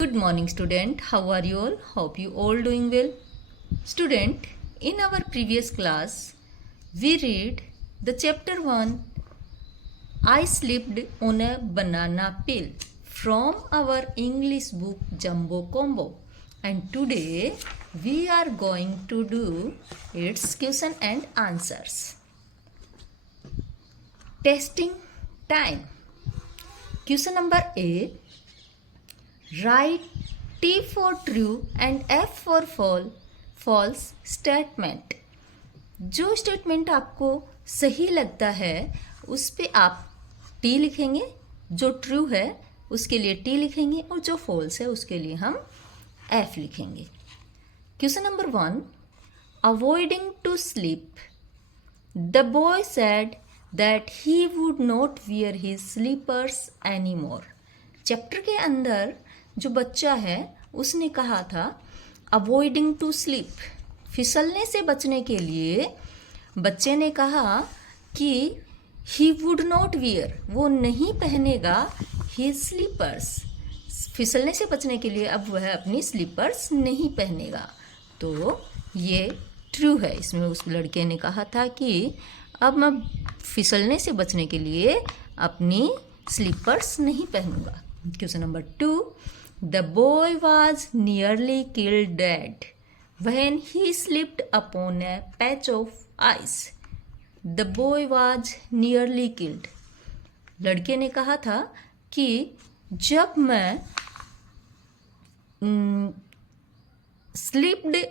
Good morning, student. How are you all? Hope you all doing well. Student, in our previous class, we read the chapter 1, I slipped on a banana peel from our English book Jumbo Combo. And today, we are going to do its question and answers. Testing time. Question number A. Write T for true and F for false statement. जो statement आपको सही लगता है उस पे आप T लिखेंगे, जो ट्रू है उसके लिए T लिखेंगे और जो फॉल्स है उसके लिए हम F लिखेंगे. Question number 1. Avoiding to sleep. The boy said that he would not wear his slippers any more. Chapter के अंदर जो बच्चा है उसने कहा था अवॉइडिंग टू स्लीप, फिसलने से बचने के लिए बच्चे ने कहा कि ही वुड नॉट वियर, वो नहीं पहनेगा हिज स्लीपर्स, फिसलने से बचने के लिए अब वह अपनी स्लीपर्स नहीं पहनेगा. तो ये ट्रू है. इसमें उस लड़के ने कहा था कि अब मैं फिसलने से बचने के लिए अपनी स्लीपर्स नहीं पहनूंगा. Question number 2. The boy was nearly killed dead when he slipped upon a patch of ice. The boy was nearly killed. लड़के ने कहा था कि जब मैं slipped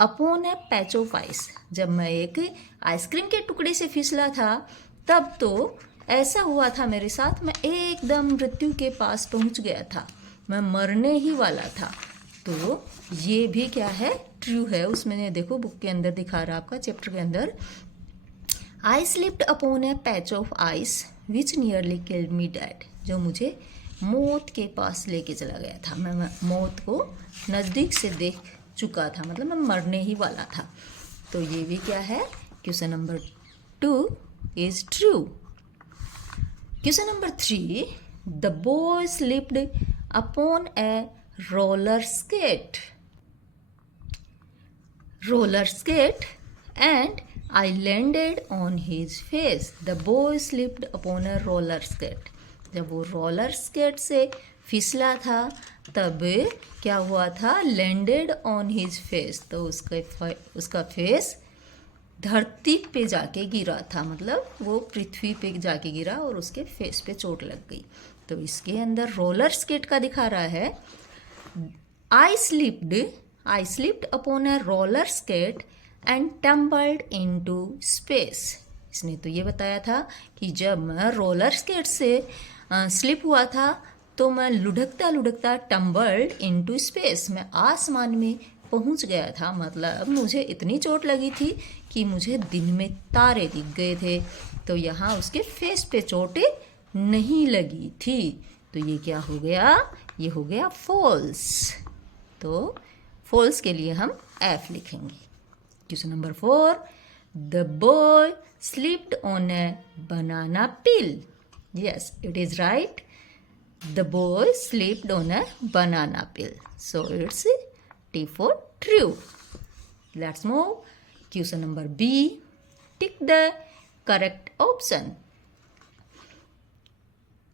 upon a patch of ice, जब मैं एक आइसक्रीम के टुकड़े से फिसला था तब तो ऐसा हुआ था मेरे साथ, मैं एकदम मृत्यु के पास पहुंच गया था, मैं मरने ही वाला था. तो ये भी क्या है, ट्रू है. उसमें देखो बुक के अंदर दिखा रहा आपका चैप्टर के अंदर, I slipped upon a patch of ice which nearly killed me dead, जो मुझे मौत के पास लेके चला गया था. मैं मौत को नज़दीक से देख चुका था, मतलब मैं मरने ही वाला था. तो ये भी क्या है, question number 2 is true. Question number 3. The boy slipped upon a roller skate and I landed on his face. The boy slipped upon a roller skate. जब वो रोलर स्केट से फिसला था तब क्या हुआ था, landed on his face, तो उसका फेस धरती पे जाके गिरा था, मतलब वो पृथ्वी पे जाके गिरा और उसके फेस पे चोट लग गई. तो इसके अंदर रोलर स्केट का दिखा रहा है, I slipped upon a roller skate and tumbled into space. इसने तो ये बताया था कि जब मैं रोलर स्केट से स्लिप हुआ था तो मैं लुढ़कता लुढ़कता टम्बल्ड इनटू स्पेस, मैं आसमान में पहुंच गया था. मतलब मुझे इतनी चोट लगी थी कि मुझे दिन में तारे दिख गए थे. तो यहाँ उसके फेस पे चोटें नहीं लगी थी. तो ये क्या हो गया, ये हो गया फॉल्स. तो फॉल्स के लिए हम F लिखेंगे. Question number 4. The boy slipped on A banana peel. Yes, it is right. The boy slipped on A banana peel. So it's T for true. Let's move. Question number B. Tick the correct option.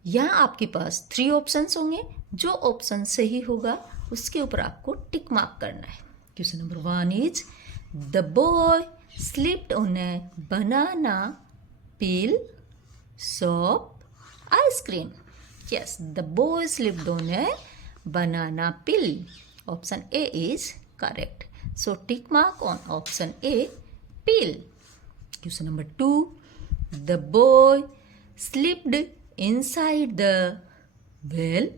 यहाँ आपके पास 3 options होंगे, जो option सही होगा उसके ऊपर आपको tick mark करना है. Question number 1 is the boy slipped on A banana peel shop ice cream. Yes, the boy slipped on A banana peel. Option A is correct. So tick mark on option A, peel. Question number 2. The boy slipped inside the well.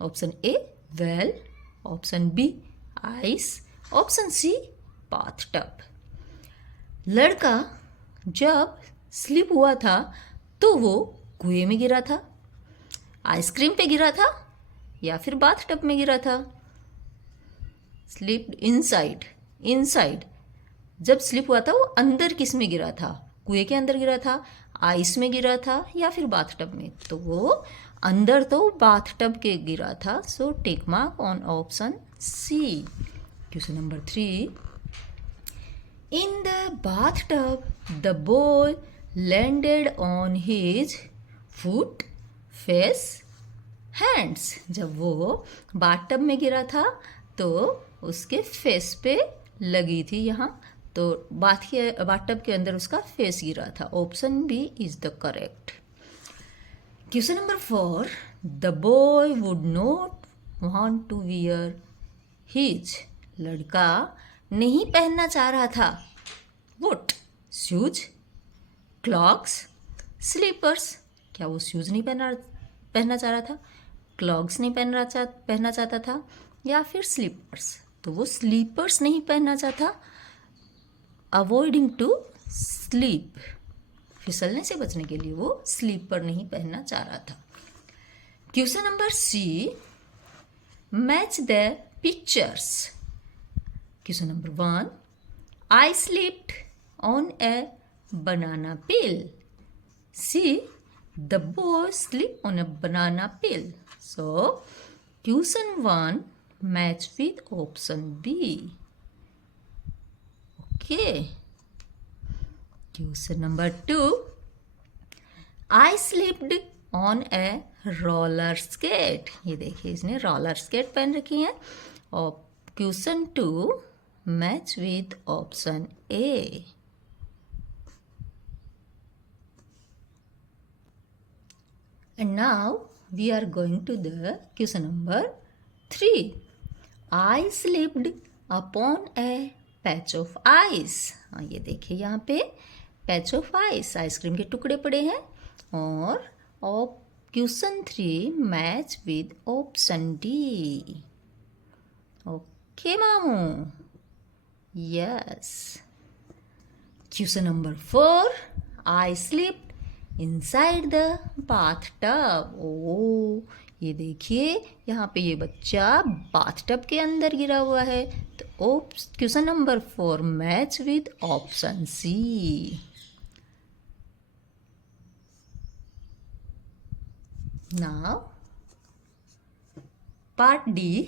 Option A, well. Option B, ice. Option C, bathtub. लड़का जब slip हुआ था तो वो कुएं में गिरा था, आइसक्रीम पे गिरा था या फिर बाथटब में गिरा था. स्लिप्ड इनसाइड, जब स्लिप हुआ था वो अंदर किस में गिरा था, कुएं के अंदर गिरा था, आइस में गिरा था या फिर बाथटब में. तो वो अंदर तो बाथटब के गिरा था, so tick mark on option C. Question number 3, in the bathtub the boy landed on his foot, face, hands. जब वो बाथटब में गिरा था तो उसके फेस पे लगी थी यहाँ, तो बाथटब के अंदर उसका फेस गिरा था। Option B is the correct. Question number 4, the boy would not want to wear his. लड़का नहीं पहनना चाह रहा था वुट, शूज, क्लॉक्स, स्लीपर्स। क्या वो शूज नहीं पहनना चाह रहा था, क्लॉक्स नहीं पहनना चाहता था, या फिर स्लीपर्स? तो वो स्लीपर्स नहीं पहनना चाहता, अवॉइडिंग टू स्लीप, फिसलने से बचने के लिए वो स्लीपर नहीं पहनना चाह रहा था। Question number C, match the pictures. Question number 1, I slipped on a banana peel. C, the boy sleep on a banana peel. So, question 1 match with option B. Okay. Question number 2, I slept on a roller skate. ये देखिए इसने roller skate पहन रखी है। और question 2 match with option A. And now we are going to the question number 3. I slipped upon a patch of ice. हाँ ये देखिए यहाँ पे पैच ऑफ आइस, आइसक्रीम के टुकड़े पड़े हैं। और question 3 match with option D. Okay मामू, yes. Question number 4, I slip inside the bathtub. ओ ये देखिए यहाँ पे ये बच्चा बाथटब के अंदर गिरा हुआ है। तो question number 4 match with option C. Now part D.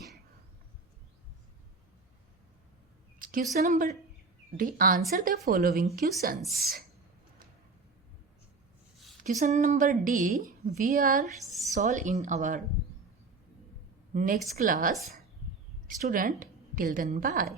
Question number D, answer the following questions. Question number D, we are solve in our next class. Student, till then, bye.